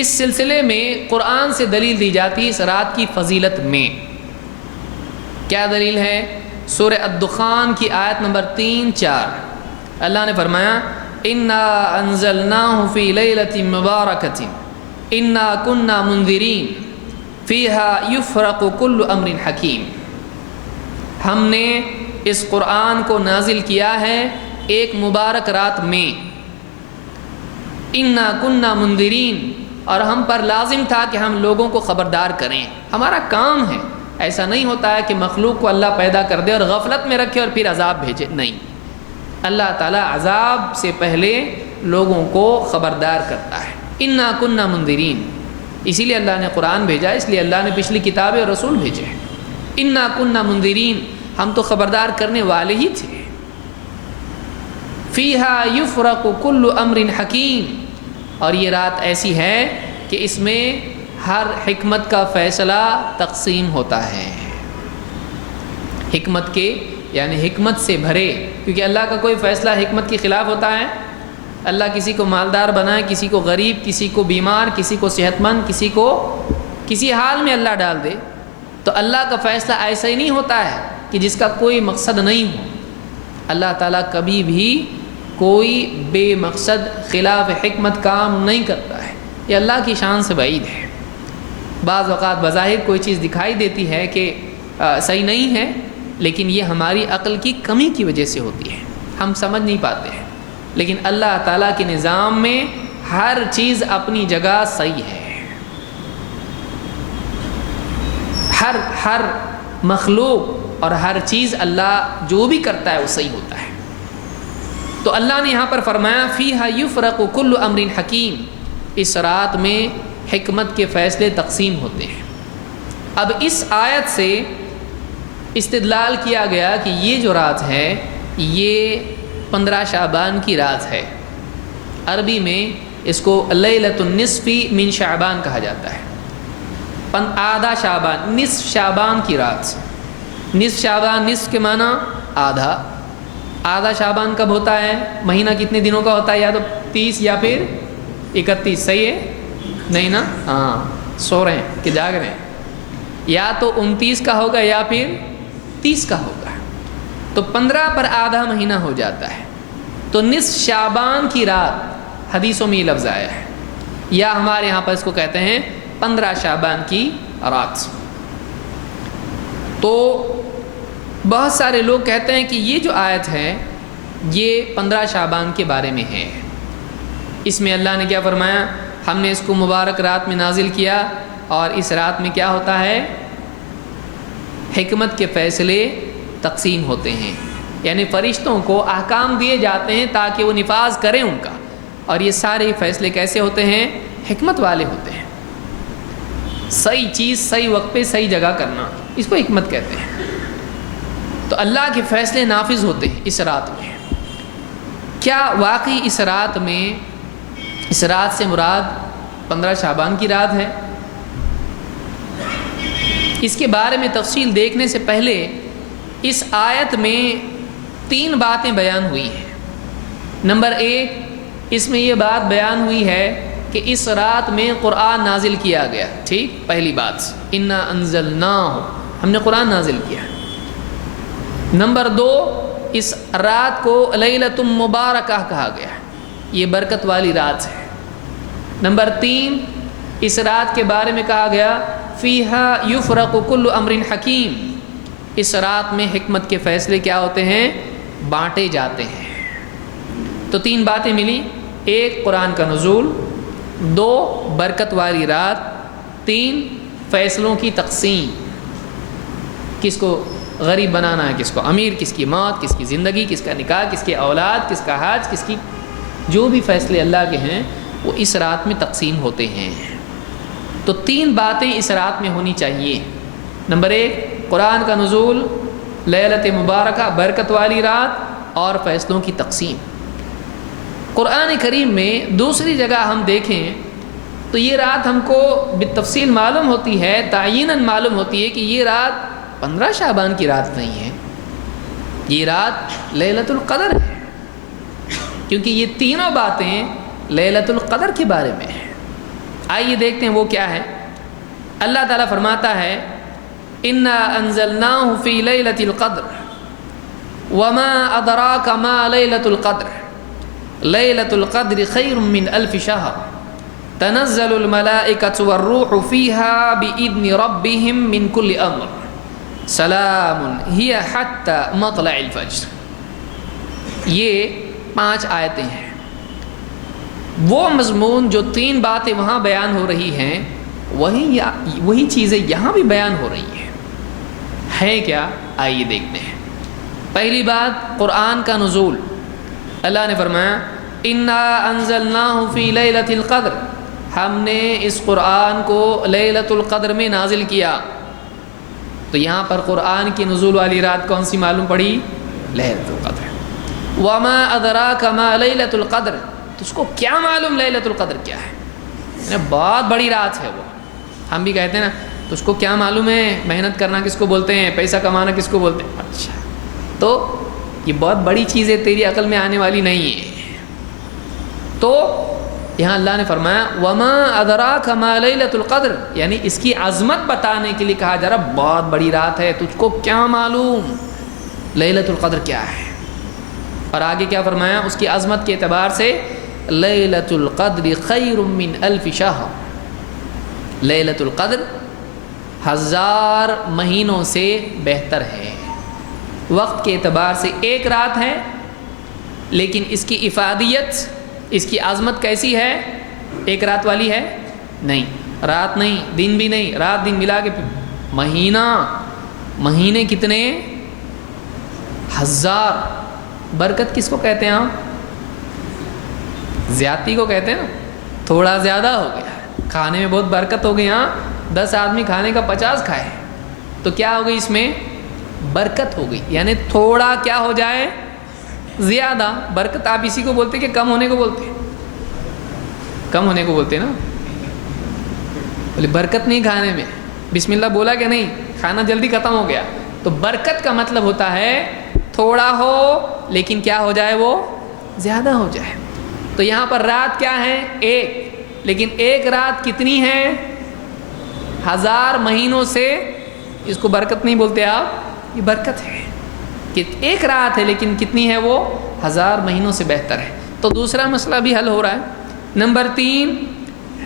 اس سلسلے میں قرآن سے دلیل دی جاتی ہے اس رات کی فضیلت میں. کیا دلیل ہے؟ سورہ الدخان کی آیت نمبر 3-4. اللہ نے فرمایا انا انزلناہ فی لیلۃ مبارکۃ انا کنا منذرین فیہا یفرق کل امر حکیم. ہم نے اس قرآن کو نازل کیا ہے ایک مبارک رات میں. انا کنا منذرین، اور ہم پر لازم تھا کہ ہم لوگوں کو خبردار کریں. ہمارا کام ہے. ایسا نہیں ہوتا ہے کہ مخلوق کو اللہ پیدا کر دے اور غفلت میں رکھے اور پھر عذاب بھیجے. نہیں، اللہ تعالیٰ عذاب سے پہلے لوگوں کو خبردار کرتا ہے. انا کنا منذرین، اسی لیے اللہ نے قرآن بھیجا، اس لیے اللہ نے پچھلی کتابیں اور رسول بھیجے. انا کنا منذرین، ہم تو خبردار کرنے والے ہی تھے. فیہا یفرق کل امر حکیم، اور یہ رات ایسی ہے کہ اس میں ہر حکمت کا فیصلہ تقسیم ہوتا ہے. حکمت کے یعنی حکمت سے بھرے، کیونکہ اللہ کا کوئی فیصلہ حکمت کے خلاف ہوتا ہے؟ اللہ کسی کو مالدار بنائے، کسی کو غریب، کسی کو بیمار، کسی کو صحت مند، کسی کو کسی حال میں اللہ ڈال دے. تو اللہ کا فیصلہ ایسا ہی نہیں ہوتا ہے کہ جس کا کوئی مقصد نہیں ہو. اللہ تعالیٰ کبھی بھی کوئی بے مقصد خلاف حکمت کام نہیں کرتا ہے. یہ اللہ کی شان سے بعید ہے. بعض اوقات بظاہر کوئی چیز دکھائی دیتی ہے کہ صحیح نہیں ہے، لیکن یہ ہماری عقل کی کمی کی وجہ سے ہوتی ہے، ہم سمجھ نہیں پاتے ہیں. لیکن اللہ تعالیٰ کے نظام میں ہر چیز اپنی جگہ صحیح ہے. ہر مخلوق اور ہر چیز اللہ جو بھی کرتا ہے وہ صحیح ہوتا ہے. تو اللہ نے یہاں پر فرمایا فیہا یفرق کل امر حکیم، اس رات میں حکمت کے فیصلے تقسیم ہوتے ہیں. اب اس آیت سے استدلال کیا گیا کہ یہ جو رات ہے یہ 15 شعبان کی رات ہے. عربی میں اس کو لیلۃ النصف من شعبان کہا جاتا ہے. آدھا شعبان، نصف شعبان کی رات. نصف شعبان، نصف کے معنی آدھا. آدھا شعبان کب ہوتا ہے؟ مہینہ کتنے دنوں کا ہوتا ہے؟ یا تو 30 یا پھر 31. صحیح ہے؟ نہیں نا؟ ہاں، سو رہے ہیں کہ جاگ رہے ہیں. یا تو 29 کا ہوگا یا پھر 30 کا ہوگا. تو 15 پر آدھا مہینہ ہو جاتا ہے. تو نصف شعبان کی رات حدیثوں میں یہ لفظ آیا ہے، یا ہمارے یہاں پر اس کو کہتے ہیں 15 شعبان کی رات. تو بہت سارے لوگ کہتے ہیں کہ یہ جو آیت ہے یہ 15 شعبان کے بارے میں ہے. اس میں اللہ نے کیا فرمایا؟ ہم نے اس کو مبارک رات میں نازل کیا، اور اس رات میں کیا ہوتا ہے؟ حکمت کے فیصلے تقسیم ہوتے ہیں. یعنی فرشتوں کو احکام دیے جاتے ہیں تاکہ وہ نفاذ کریں ان کا. اور یہ سارے فیصلے کیسے ہوتے ہیں؟ حکمت والے ہوتے ہیں. صحیح چیز صحیح وقت پہ صحیح جگہ کرنا، اس کو حکمت کہتے ہیں. تو اللہ کے فیصلے نافذ ہوتے ہیں اس رات میں. کیا واقعی اس رات میں، اس رات سے مراد 15 شعبان کی رات ہے؟ اس کے بارے میں تفصیل دیکھنے سے پہلے اس آیت میں 3 باتیں بیان ہوئی ہیں. نمبر 1، اس میں یہ بات بیان ہوئی ہے کہ اس رات میں قرآن نازل کیا گیا. ٹھیک، پہلی بات، انا انزلناہ، ہم نے قرآن نازل کیا. نمبر 2، اس رات کو لیلۃ مبارکہ کہا گیا، یہ برکت والی رات ہے. نمبر 3، اس رات کے بارے میں کہا گیا فیہا یفرق کل امر حکیم، اس رات میں حکمت کے فیصلے کیا ہوتے ہیں؟ بانٹے جاتے ہیں. تو 3 باتیں ملی، 1 قرآن کا نزول، 2 برکت والی رات، 3 فیصلوں کی تقسیم. کس کو غریب بنانا ہے، کس کو امیر، کس کی موت، کس کی زندگی، کس کا نکاح، کس کی اولاد، کس کا حج، کس کی جو بھی فیصلے اللہ کے ہیں وہ اس رات میں تقسیم ہوتے ہیں. تو 3 باتیں اس رات میں ہونی چاہیے. نمبر 1 قرآن کا نزول، لیلۃ مبارکہ برکت والی رات، اور فیصلوں کی تقسیم. قرآن کریم میں دوسری جگہ ہم دیکھیں تو یہ رات ہم کو بالتفصیل معلوم ہوتی ہے، تعییناً معلوم ہوتی ہے کہ یہ رات 15 شعبان کی رات نہیں ہے، یہ رات لیلۃ القدر ہے. کیونکہ یہ تینوں باتیں لیلۃ القدر کے بارے میں ہیں. آئیے دیکھتے ہیں وہ کیا ہے۔ اللہ تعالیٰ فرماتا ہے انا انزلناہ فی لیلۃ القدر وما ادراک ما لیلۃ القدر لیلۃ القدر خیر من الف شہر تنزل الملائکۃ والروح فیہا بإذن ربہم من کل امر سلام ہی حتی مطلع الفجر۔ یہ 5 آیتیں ہیں۔ وہ مضمون جو 3 باتیں وہاں بیان ہو رہی ہیں وہی چیزیں یہاں بھی بیان ہو رہی ہیں۔ ہے کیا؟ آئیے دیکھتے ہیں۔ پہلی بات قرآن کا نزول۔ اللہ نے فرمایا انا انزلناہ فی لیلۃ القدر، ہم نے اس قرآن کو لیلۃ القدر میں نازل کیا۔ تو یہاں پر قرآن کی نزول والی رات کون سی معلوم پڑی؟ لیلۃ القدر۔ وما ادراک ما لیلۃ القدر، تو اس کو کیا معلوم لیلۃ القدر کیا ہے؟ بہت بڑی رات ہے وہ۔ ہم بھی کہتے ہیں نا تو اس کو کیا معلوم ہے محنت کرنا کس کو بولتے ہیں، پیسہ کمانا کس کو بولتے ہیں۔ اچھا، تو یہ بہت بڑی چیز ہے، تیری عقل میں آنے والی نہیں ہے۔ تو یہاں اللہ نے فرمایا وما ادراک ما لیلۃ القدر، یعنی اس کی عظمت بتانے کے لیے کہا جا رہا بہت بڑی رات ہے، تجھ کو کیا معلوم لیلۃ القدر کیا ہے۔ اور آگے کیا فرمایا اس کی عظمت کے اعتبار سے لیلۃ القدر خیر من الف شہر، لیلۃ القدر 1000 مہینوں سے بہتر ہے۔ وقت کے اعتبار سے ایک رات ہے، لیکن اس کی افادیت، اس کی عظمت کیسی ہے؟ ایک رات والی ہے؟ نہیں، رات نہیں، دن بھی نہیں، رات دن ملا کے مہینے کتنے؟ 1000۔ برکت کس کو کہتے ہیں آپ؟ زیادتی کو کہتے ہیں نا، تھوڑا زیادہ ہو گیا، کھانے میں بہت برکت ہو گئی۔ 10 آدمی کھانے کا 50 کھائے تو کیا ہو گئی؟ اس میں برکت ہو گئی، یعنی تھوڑا کیا ہو جائے؟ زیادہ۔ برکت آپ اسی کو بولتے کہ کم ہونے کو بولتے ہیں؟ کم ہونے کو بولتے ہیں نا، بولے برکت نہیں کھانے میں، بسم اللہ بولا کہ نہیں، کھانا جلدی ختم ہو گیا۔ تو برکت کا مطلب ہوتا ہے تھوڑا ہو لیکن کیا ہو جائے؟ وہ زیادہ ہو جائے۔ تو یہاں پر رات کیا ہے؟ ایک، لیکن ایک رات کتنی ہے؟ 1000 مہینوں سے۔ اس کو برکت نہیں بولتے آپ، یہ برکت ہے کہ ایک رات ہے لیکن کتنی ہے وہ؟ 1000 مہینوں سے بہتر ہے۔ تو دوسرا مسئلہ بھی حل ہو رہا ہے۔ نمبر 3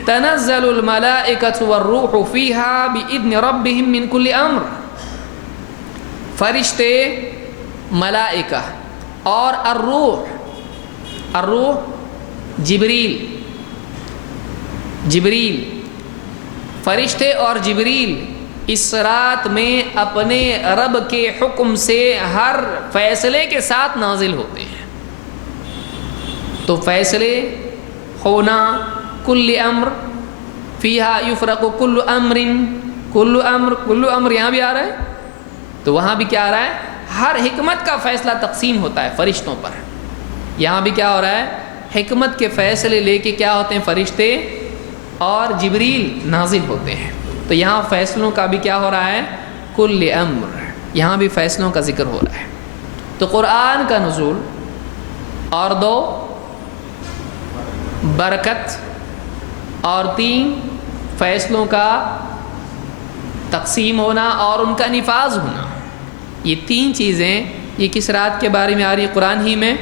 تنزل الملائکۃ والروح فیہا بإذن ربہم من کل امر، فرشتے، ملائکہ اور الروح جبریل، فرشتے اور جبریل اس رات میں اپنے رب کے حکم سے ہر فیصلے کے ساتھ نازل ہوتے ہیں۔ تو فیصلے ہونا، کل امر فیہا یفرق کل امر یہاں بھی آ رہا ہے، تو وہاں بھی کیا آ رہا ہے؟ ہر حکمت کا فیصلہ تقسیم ہوتا ہے فرشتوں پر۔ یہاں بھی کیا ہو رہا ہے؟ حکمت کے فیصلے لے کے کیا ہوتے ہیں؟ فرشتے اور جبریل نازل ہوتے ہیں۔ تو یہاں فیصلوں کا بھی کیا ہو رہا ہے؟ کل امر، یہاں بھی فیصلوں کا ذکر ہو رہا ہے۔ تو قرآن کا نزول اور 2 برکت اور 3 فیصلوں کا تقسیم ہونا اور ان کا نفاذ ہونا، یہ 3 چیزیں یہ کس رات کے بارے میں آ رہی ہے؟ قرآن ہی میں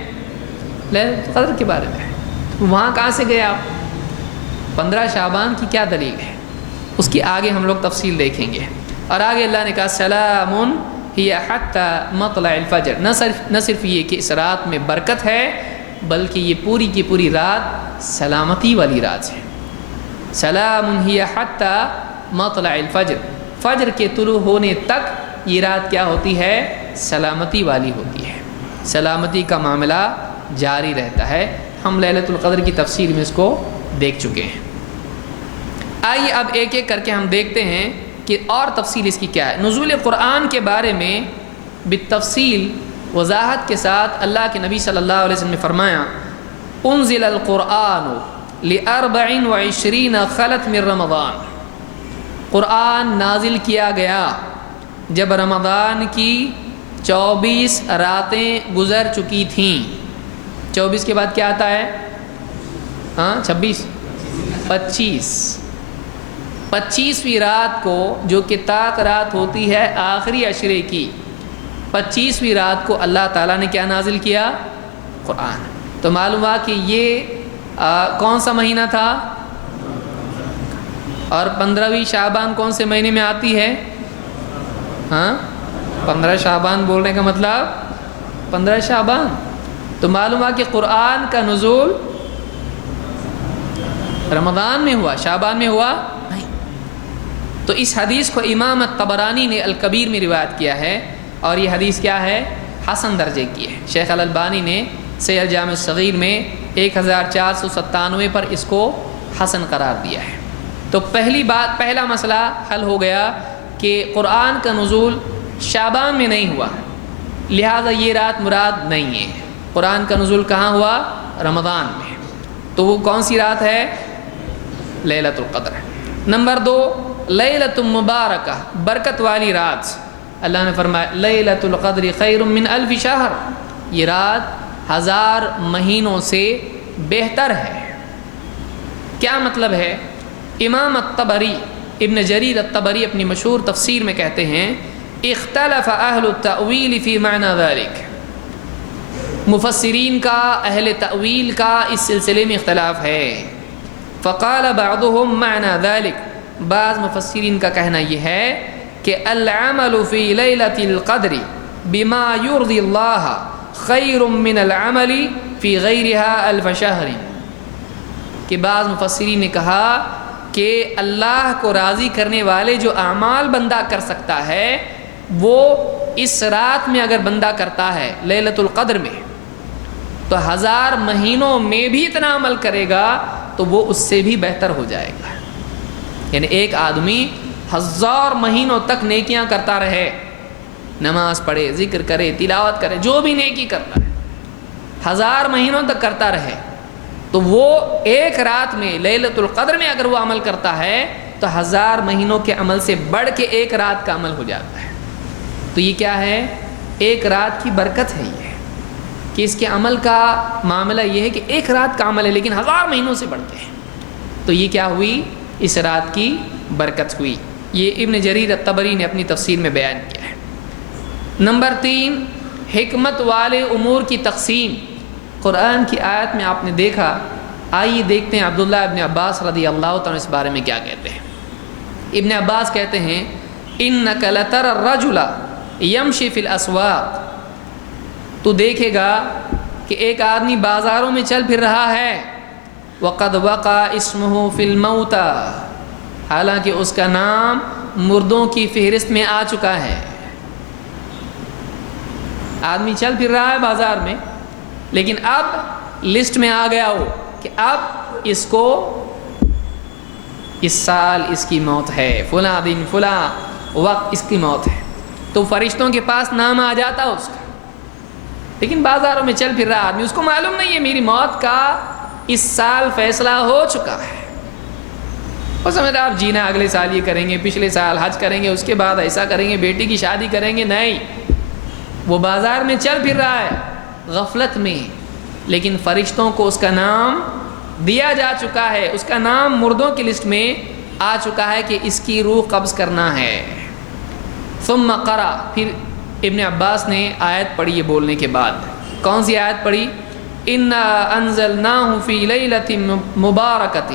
لیلۃ القدر کے بارے میں۔ وہاں کہاں سے گئے آپ؟ 15 شعبان کی کیا دلیل ہے؟ اس کی آگے ہم لوگ تفصیل دیکھیں گے۔ اور آگے اللہ نے کہا سلام ہی حتی مطلع الفجر، نہ صرف یہ کہ اس رات میں برکت ہے بلکہ یہ پوری کی پوری رات سلامتی والی رات ہے۔ سلام ہی حتی مطلع الفجر، فجر کے طلوع ہونے تک یہ رات کیا ہوتی ہے؟ سلامتی والی ہوتی ہے، سلامتی کا معاملہ جاری رہتا ہے۔ ہم لیلۃ القدر کی تفصیل میں اس کو دیکھ چکے ہیں۔ آئیے اب ایک ایک کر کے ہم دیکھتے ہیں کہ اور تفصیل اس کی کیا ہے۔ نزول قرآن کے بارے میں بالتفصیل وضاحت کے ساتھ اللہ کے نبی صلی اللہ علیہ وسلم نے فرمایا انزل القرآن ل24 خلت من رمضان، قرآن نازل کیا گیا جب رمضان کی 24 راتیں گزر چکی تھیں۔ 24 کے بعد کیا آتا ہے؟ 26 25 25ویں رات کو جو کہ طاق رات ہوتی ہے آخری عشرے کی، 25ویں رات کو اللہ تعالیٰ نے کیا نازل کیا؟ قرآن۔ تو معلوم ہوا کہ یہ کون سا مہینہ تھا؟ اور 15ویں شعبان کون سے مہینے میں آتی ہے؟ 15 شعبان بولنے کا مطلب 15 شعبان۔ تو معلوم ہوا کہ قرآن کا نزول رمضان میں ہوا، شعبان میں ہوا نہیں۔ تو اس حدیث کو امام الطبرانی نے الکبیر میں روایت کیا ہے، اور یہ حدیث کیا ہے؟ حسن درجے کی ہے۔ شیخ الالبانی نے صحیح الجامع الصغیر میں 1497 پر اس کو حسن قرار دیا ہے۔ تو پہلا مسئلہ حل ہو گیا کہ قرآن کا نزول شعبان میں نہیں ہوا، لہذا یہ رات مراد نہیں ہے۔ قرآن کا نزول کہاں ہوا؟ رمضان میں۔ تو وہ کون سی رات ہے؟ لیلۃ القدر۔ نمبر 2، لیلۃ مبارکہ، برکت والی رات۔ اللہ نے فرمایا لیلۃ القدر خیر من الف شہر، یہ رات 1000 مہینوں سے بہتر ہے۔ کیا مطلب ہے؟ امام الطبری، ابن جریر الطبری اپنی مشہور تفسیر میں کہتے ہیں اختلف اہل التأویل فی معنی ذلک، مفسرین کا، اہل تأویل کا اس سلسلے میں اختلاف ہے۔ فقال بعضهم معنی ذلک، بعض مفسرین کا کہنا یہ ہے کہ العمل فی لیلۃ القدر بما یرضی اللہ خیر من العمل فی غیرها الف شہر، کہ بعض مفسرین نے کہا کہ اللہ کو راضی کرنے والے جو اعمال بندہ کر سکتا ہے وہ اس رات میں اگر بندہ کرتا ہے لیلۃ القدر میں تو 1000 مہینوں میں بھی اتنا عمل کرے گا تو وہ اس سے بھی بہتر ہو جائے گا۔ یعنی ایک آدمی 1000 مہینوں تک نیکیاں کرتا رہے، نماز پڑھے، ذکر کرے، تلاوت کرے، جو بھی نیکی کرتا ہے 1000 مہینوں تک کرتا رہے، تو وہ ایک رات میں لیلۃ القدر میں اگر وہ عمل کرتا ہے تو 1000 مہینوں کے عمل سے بڑھ کے ایک رات کا عمل ہو جاتا ہے۔ تو یہ کیا ہے؟ ایک رات کی برکت ہے یہ، کہ اس کے عمل کا معاملہ یہ ہے کہ ایک رات کا عمل ہے لیکن 1000 مہینوں سے بڑھتے ہیں۔ تو یہ کیا ہوئی؟ اس رات کی برکت ہوئی۔ یہ ابن جریر الطبری نے اپنی تفسیر میں بیان کیا ہے۔ نمبر 3، حکمت والے امور کی تقسیم۔ قرآن کی آیت میں آپ نے دیکھا، آئیے دیکھتے ہیں عبداللہ ابن عباس رضی اللہ تعالیٰ اس بارے میں کیا کہتے ہیں۔ ابن عباس کہتے ہیں اِنَّكَ لَتَرَى الرَّجُلَ يَمْشِي فِي الْأَسْوَاقِ، تو دیکھے گا کہ ایک آدمی بازاروں میں چل پھر رہا ہے، وَقَدْ وَقَعَ اسْمُهُ فِي الْمَوْتَى، حالانکہ اس کا نام مردوں کی فہرست میں آ چکا ہے۔ آدمی چل پھر رہا ہے بازار میں، لیکن اب لسٹ میں آ گیا ہو کہ اب اس کو اس سال اس کی موت ہے، فلاں دن فلاں وقت اس کی موت ہے، تو فرشتوں کے پاس نام آ جاتا اس کا۔ لیکن بازاروں میں چل پھر رہا آدمی، اس کو معلوم نہیں ہے میری موت کا اس سال فیصلہ ہو چکا ہے۔ وہ سمجھتا آپ جینا اگلے سال یہ کریں گے، پچھلے سال حج کریں گے، اس کے بعد ایسا کریں گے، بیٹی کی شادی کریں گے، نہیں، وہ بازار میں چل پھر رہا ہے غفلت میں، لیکن فرشتوں کو اس کا نام دیا جا چکا ہے، اس کا نام مردوں کی لسٹ میں آ چکا ہے کہ اس کی روح قبض کرنا ہے۔ ثم قرأ، پھر ابن عباس نے آیت پڑھی یہ بولنے کے بعد۔ کون سی آیت پڑھی؟ انا انزلناہ فی لیلۃ مبارکۃ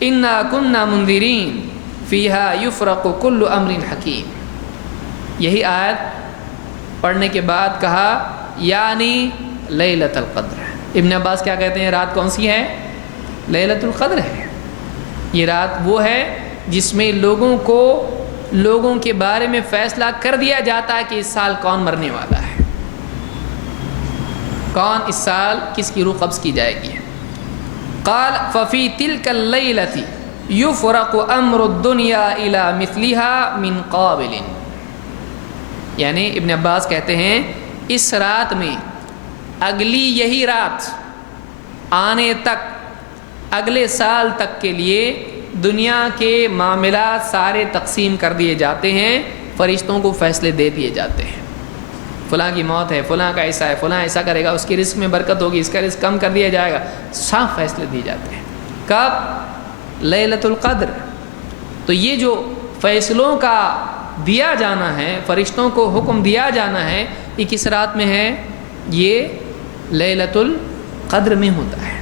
انا کنا منذرین فیہا یفرق کل امر حکیم۔ یہی آیت پڑھنے کے بعد کہا یعنی لیلۃ القدر۔ ابن عباس کیا کہتے ہیں؟ رات کون سی ہے؟ لیلۃ القدر ہے۔ یہ رات وہ ہے جس میں لوگوں کے بارے میں فیصلہ کر دیا جاتا ہے کہ اس سال کون مرنے والا ہے، کون اس سال کس کی روح قبض کی جائے گی۔ قال ففی تلک اللیلۃ یفرق امر الدنیا الی مثلها من قابل، یعنی ابن عباس کہتے ہیں اس رات میں، اگلی یہی رات آنے تک، اگلے سال تک کے لیے دنیا کے معاملات سارے تقسیم کر دیے جاتے ہیں، فرشتوں کو فیصلے دے دیے جاتے ہیں، فلاں کی موت ہے، فلاں کا ایسا ہے، فلاں ایسا کرے گا، اس کی رزق میں برکت ہوگی، اس کا رزق کم کر دیا جائے گا، صاف فیصلے دیے جاتے ہیں۔ کب؟ لیلۃ القدر۔ تو تو یہ جو فیصلوں کا دیا جانا ہے، فرشتوں کو حکم دیا جانا ہے، یہ کس رات میں ہے؟ یہ لیلۃ القدر میں ہوتا ہے۔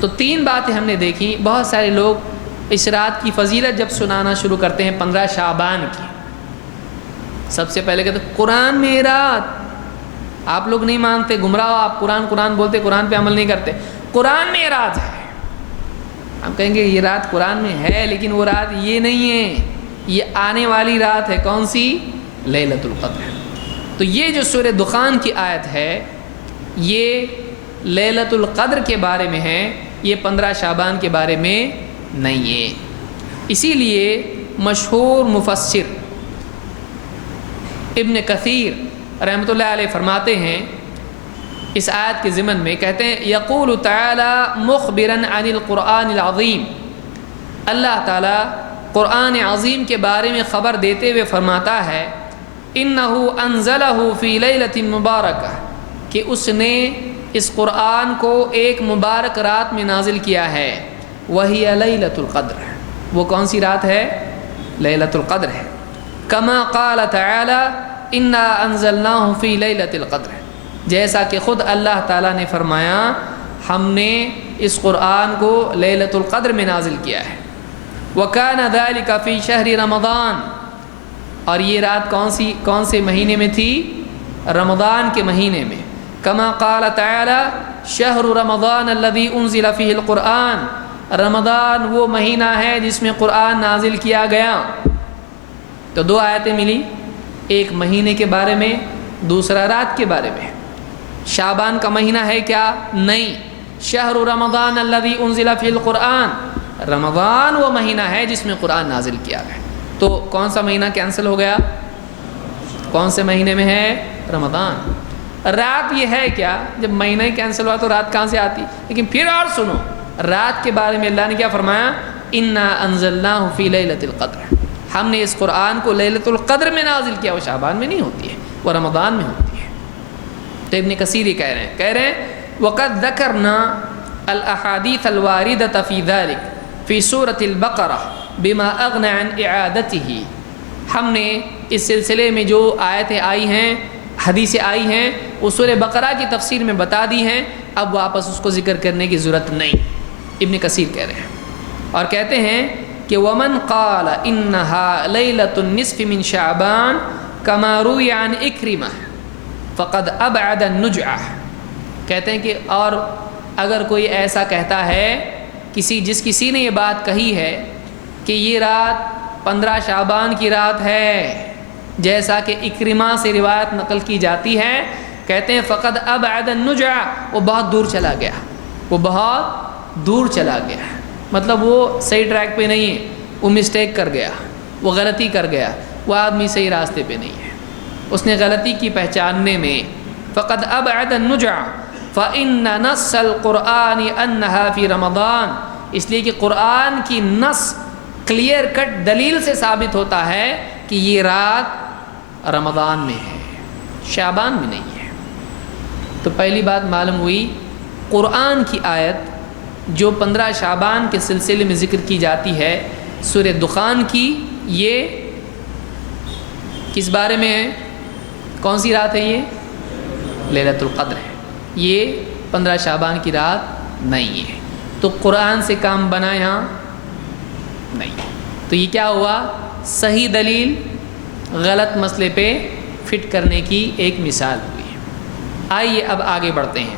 تو 3 باتیں ہم نے دیکھی۔ بہت سارے لوگ اس رات کی فضیلت جب سنانا شروع کرتے ہیں 15 شعبان کی، سب سے پہلے کہتے ہیں قرآن میں یہ رات، آپ لوگ نہیں مانتے، گمراہ ہو آپ، قرآن بولتے، قرآن پہ عمل نہیں کرتے، قرآن میں یہ رات ہے۔ ہم کہیں گے یہ رات قرآن میں ہے، لیکن وہ رات یہ نہیں ہے، یہ آنے والی رات ہے۔ کون سی؟ لیلۃ القدر۔ تو یہ جو سورہ دخان کی آیت ہے یہ لیلۃ القدر کے بارے میں ہے، یہ 15 شعبان کے بارے میں نہیں ہے۔ اسی لیے مشہور مفسر ابن کثیر رحمۃ اللہ علیہ فرماتے ہیں اس آیت کے ضمن میں، کہتے ہیں یقول تعالی مخبرا عن القرآن العظیم، اللہ تعالیٰ قرآن عظیم کے بارے میں خبر دیتے ہوئے فرماتا ہے انہ انزلہ فی لیلۃ مبارکہ، کہ اس نے اس قرآن کو ایک مبارک رات میں نازل کیا ہے، وہی لیلۃ القدر، وہ کون سی رات ہے؟ لیلۃ القدر ہے۔ کما قال تعالی انا انزلناہ فی لیلۃ القدر، جیسا کہ خود اللہ تعالیٰ نے فرمایا ہم نے اس قرآن کو لیلۃ القدر میں نازل کیا ہے۔ وکان ذلک فی شہر رمضان، اور یہ رات کون سے مہینے میں تھی؟ رمضان کے مہینے میں۔ کما قال تعالی شہر رمضان الذی انزل فیہ القرآن، رمضان وہ مہینہ ہے جس میں قرآن نازل کیا گیا۔ تو 2 آیتیں ملی، ایک مہینے کے بارے میں، دوسرا رات کے بارے میں۔ شعبان کا مہینہ ہے کیا؟ نہیں، شہر رمضان الذی انزل فیہ القرآن، رمضان وہ مہینہ ہے جس میں قرآن نازل کیا گیا۔ تو کون سا مہینہ کینسل ہو گیا؟ کون سے مہینے میں ہے؟ رمضان۔ رات یہ ہے کیا؟ جب مہینہ ہی کینسل ہوا تو رات کہاں سے آتی؟ لیکن پھر اور سنو، رات کے بارے میں اللہ نے کیا فرمایا؟ انا انزلناہ فی لیلۃ القدر، ہم نے اس قرآن کو لیلۃ القدر میں نازل کیا۔ وہ شعبان میں نہیں ہوتی ہے، وہ رمضان میں ہوتی ہے۔ تو ابن کثیر یہ کہہ رہے ہیں وقد ذکرنا الاحادیث الواردۃ فی ذلک فی سورۃ البقرہ بما اغنى عن اعادتہ، ہم نے اس سلسلے میں جو آیتیں آئی ہیں، حدیثیں آئی ہیں، وہ سورہ بقرہ کی تفسیر میں بتا دی ہیں، اب واپس اس کو ذکر کرنے کی ضرورت نہیں، ابن کثیر کہہ رہے ہیں۔ اور کہتے ہیں کہ ومن قال انہا لیلۃ النصف من شعبان کما روی عن اکرمہ فقد ابعد النجعہ، کہتے ہیں کہ اور اگر کوئی ایسا کہتا ہے، کسی نے یہ بات کہی ہے کہ یہ رات 15 شعبان کی رات ہے، جیسا کہ اکرمہ سے روایت نقل کی جاتی ہے، کہتے ہیں فقد ابعد النجع، وہ بہت دور چلا گیا، وہ بہت دور چلا گیا، مطلب وہ صحیح ٹریک پہ نہیں ہے، وہ مسٹیک کر گیا، وہ غلطی کر گیا، وہ آدمی صحیح راستے پہ نہیں ہے، اس نے غلطی کی پہچاننے میں فقد ابعد النجع فإن نص القرآن انہا فی رمضان، اس لیے کہ قرآن کی نص کلیئر کٹ دلیل سے ثابت ہوتا ہے کہ یہ رات رمضان میں ہے، شعبان میں نہیں ہے۔ تو پہلی بات معلوم ہوئی، قرآن کی آیت جو 15 شعبان کے سلسلے میں ذکر کی جاتی ہے سورہ دخان کی، یہ کس بارے میں ہے؟ کون سی رات ہے یہ؟ لیلۃ القدر ہے، یہ 15 شعبان کی رات نہیں ہے۔ تو قرآن سے کام بنا یہاں نہیں، تو یہ کیا ہوا؟ صحیح دلیل غلط مسئلے پہ فٹ کرنے کی ایک مثال ہوئی۔ آئیے اب آگے بڑھتے ہیں۔